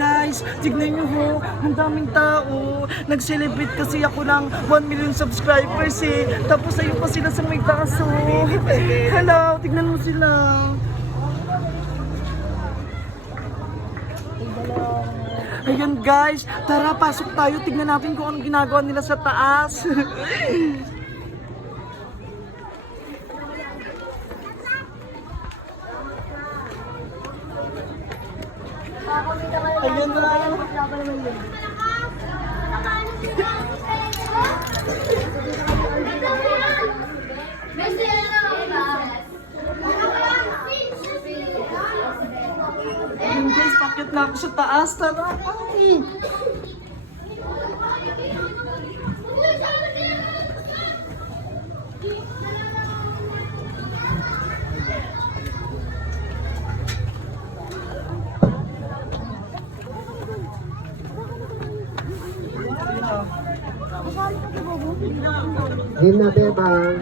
guys, tignan nyo ho, ang daming tao. Nag-celebrate kasi ako ng 1 million subscribers eh. Tapos ayun pa sila sa may taso. Hello, tignan mo sila. Ayun guys, tara pasok tayo, tignan natin kung anong ginagawa nila sa taas. Ayun na. Ayun guys, pakit na ako sa taas. Tara. Ay. Game na, Bebang.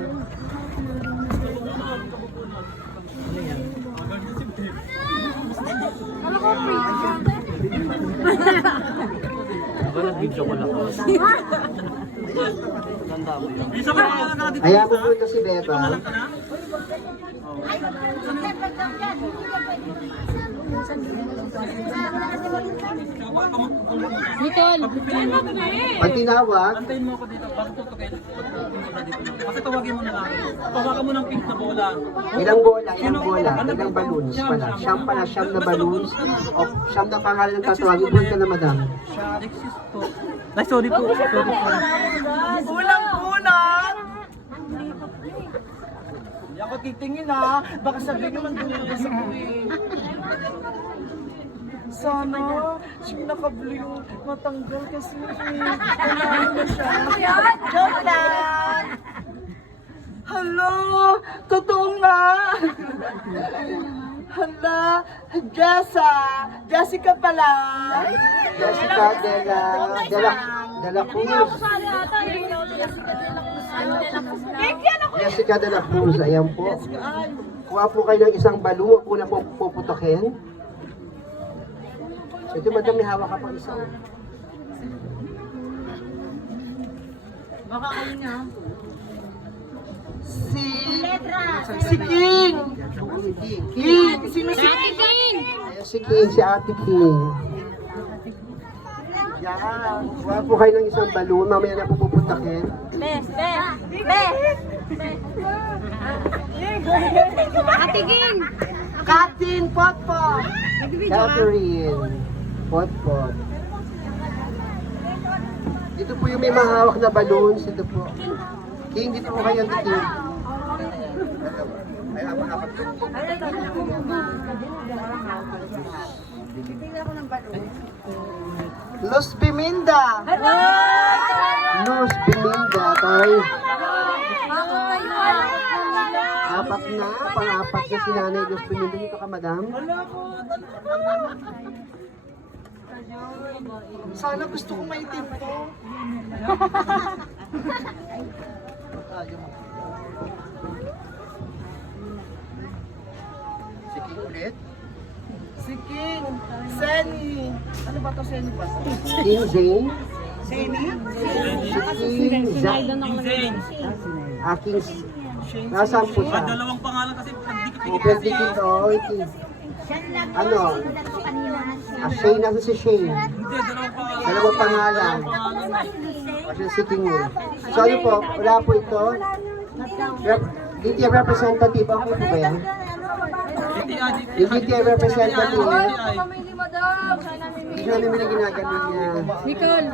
Ayaw mo po ito si Bebang. Nicole, Pag tinawag, Antayin mo ako dito, bago po kayo kasi tawagin mo na lang. Tawagan mo ng pink na bola. ilang bola, ilang balloons pala. Siyam na balloons. O siyam na pangalan ng tatawagin. Punta na, madam. Alexis to. Ay, sorry po. Sorry po. Ulang kunat! Hindi ako titingin ha. Baka sabihin naman dumigas ako eh. Sana, siya nakablo yung matanggal kasi kailangan na siya. Joke lang! Hello! Totoo nga! Hala! Jessica pala! Jessica de la Cruz. Jessica de la Cruz, ayan po. Kuha po kayo ng isang balloon, huwag po na po puputokin. So, ito madam, may hawak ka pa isa. Baka kayo niya. Si King! King! Sino si King? Ayan si King, si Ate King. Yan. Kuha po kayo ng isang balloon, mamaya na po puputokin. Ate Ging! Katin Potpot! Catherine. Pot. Dito po yung may mahawak na balloons. Ito po. King, dito po kayo. King. Los Biminda! Los Belinda. Tayo. Apat na. Pang-apat na si Nanay Los Belinda. Dito ka, madam. Sana gusto kong maitim to. Si King ulit. Si King! Senny! Ano ba to, Senny ba? King Zane. Senny? Si King Zane. King Aking... Nasaan po siya? Dalawang pangalan kasi pag di ka Pwede dito. Ano? Shane, nasa si Shane. Hindi, dalawang pangalan. Dalawang pangalan. Kasi si King eh. So ano po, wala po ito. DTI representative, okay po ba yan? Yung DTI representative, hindi namin na ginaganon niya. Nicole!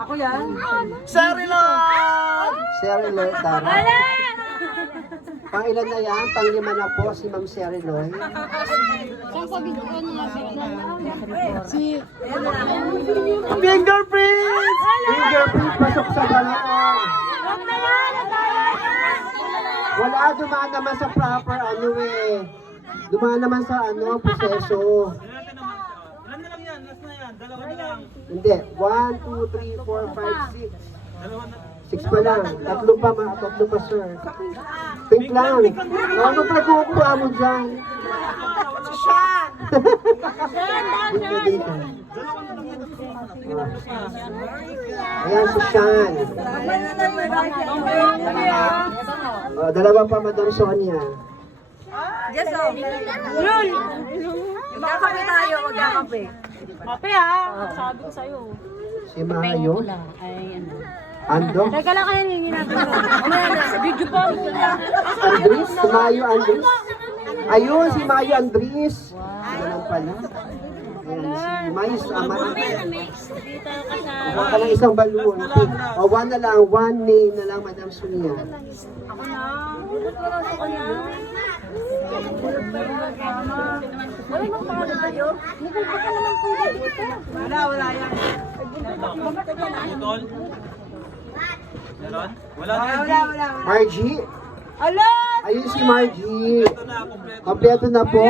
Ako yan? Sarilon! Sherry Lloyd, tara. Pang ilan na yan? Pang lima na po si Ma'am Sherry Lloyd. Saan pa bigyan nga si... Fingerprints! Fingerprint, pasok sa balon. Wala, dumaan naman sa proper ano eh. Dumaan naman sa ano, proseso. Ilan na lang yan? Last na yan. Dalawa na lang. Hindi, 1, 2, 3, 4, 5, 6. Dalawa na. 6 pa lang. Tatlo pa, tatlo pa, sir. Pink lang. Ano pa kukuha mo dyan? Si Sean! Ayan si Sean. Dalawa pa, Madam Sonia. Magkakape tayo, magkakape. Si Mayo. Ay, ano. Ando. Teka lang kayo yung ginagawa. Video pa. Andres. Si Mayo Andres. Ayun, si Mayo Andres. Ganun pala. Ayan, si Mais Amara. Dito ka sa... Kuha ka lang isang balloon. O, one na lang. One name na lang, Madam Sonia. Wala yan. Putol? Meron? Wala na Wala, yan. wala. Margie. Ala! Ayun si Margie. Ito na, kompleto. Kompleto na po.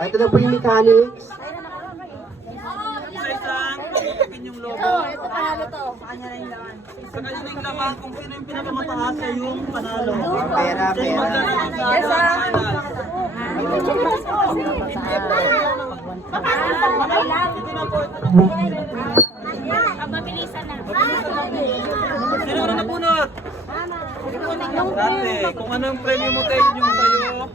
Ito na po yung mechanics. Isa-isang, pagkukukin yung logo. Ito panalo to. Sa kanya na yung laman. Sa kanya na yung laban, kung sino yung pinakamataas ay yung panalo. Pera, Siya yung pera. maglalaro sa final. Ito na po, ito na po. Mabilisan na. Sino na nabunot? Dati, kung ano yung premium mo tayo yung sa'yo,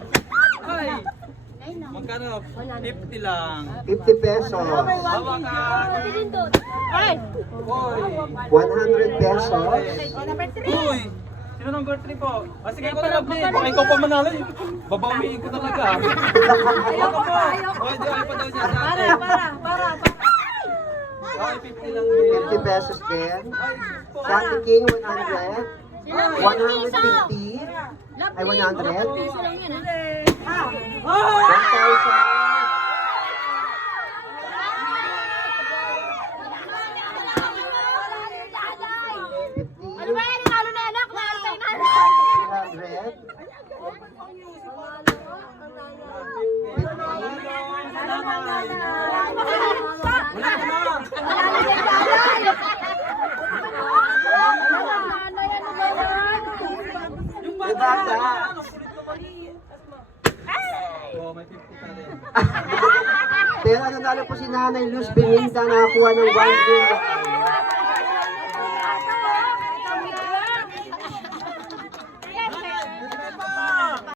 ay, magkano? 50 lang. 50 pesos. Bawa ka. Ay! Hoy. 100 pesos. Uy! Sino number 3 po? Ah, sige, ikaw na lang, Bli. Baka ikaw pa manalo. Babawiin ko talaga. Ayoko po. Hoy, di ayaw pa daw niya sa atin. Para. Ay, 50 lang, Bli. 50 pesos din. Ay, po. Sa Ate King, 100. 150. Ay, 100. 1,000. Ano ba yan? Nalo na anak. Nalo na inalo. 300. Wala ka na. Yung May bata. Oh, may 50 pa rin. Pero nanalo po si Nanay Luz Beninda, nakakuha ng 1 million.